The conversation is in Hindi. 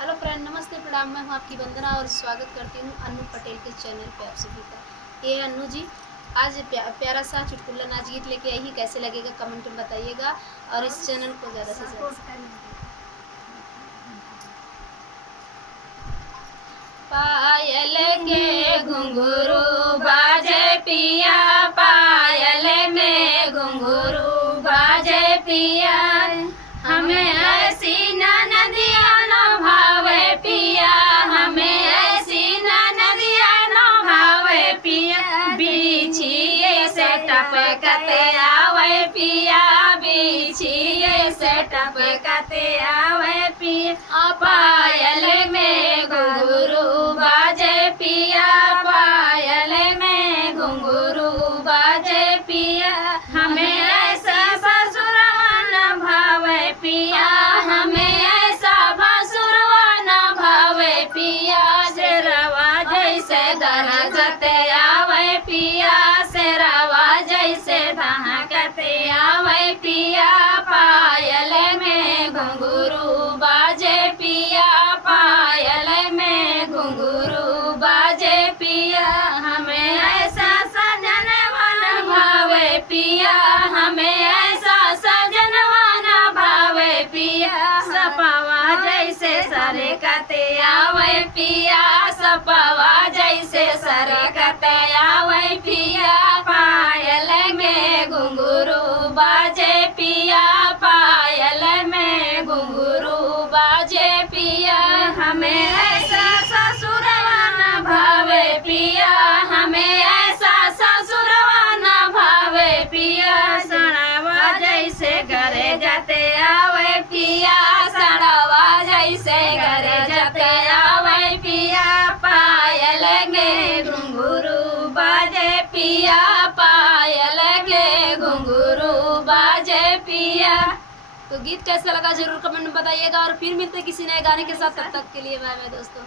हेलो फ्रेंड, नमस्ते, प्रणाम। मैं हूँ आपकी वंदना और स्वागत करती हूँ अन्नू पटेल के चैनल पे आप सभी का। ये अन्नू जी आज प्यारा सा चुटकुला नाच गीत लेके आई ही, कैसे लगेगा कमेंट में बताइएगा और इस चैनल को ज़्यादा से ज़्यादा पायल के घुंघरू बाजे पिया, पायल में घुंघरू बाजे पिया, हमें ऐसी नदिया न भावे पिया, हमें ऐसी नदिया न भावे पिया, बिछिए से टपकते आवे पिया, बिछिए से टपकते आवे पिया, पायल में घुंघरू बाजे पिया, पायल में घुंघरू बाजे पिया, हमें ऐसा ससुरवा न भावे पिया, हमें ऐसा भसुरवा न भावे पिया, शेरवा जैसे दहकते आवे पिया, शेरवा जैसे दहकते आवे पिया, पायल में घुंघरू बाजे पिया, पायल में घुंघरू बाजे पिया, हमें ऐसा सजन वन भावे पिया, हमें ऐसा सजन वन भावे पिया, सपवा जैसे सरे कते आवे पिया, सपवा जैसे सरे कते आवे पिया, पायल में घुंघरू बाजे पिया, पायल में घुंघरू बाजे पिया, हमें ऐसा ससुरवा न भावे पिया, हमें ऐसा ससुरवा न भावे पिया, सड़वा जैसे घरे जाते आवे पिया, सड़वा जैसे घरे जाते आवे पिया, पायल में घुंघरू बाजे पिया, पायल के घुंघरू बाजे पिया। तो गीत कैसा लगा जरूर कमेंट में बताइएगा और फिर मिलते किसी नए गाने के साथ। तब तक के लिए बाय बाय दोस्तों।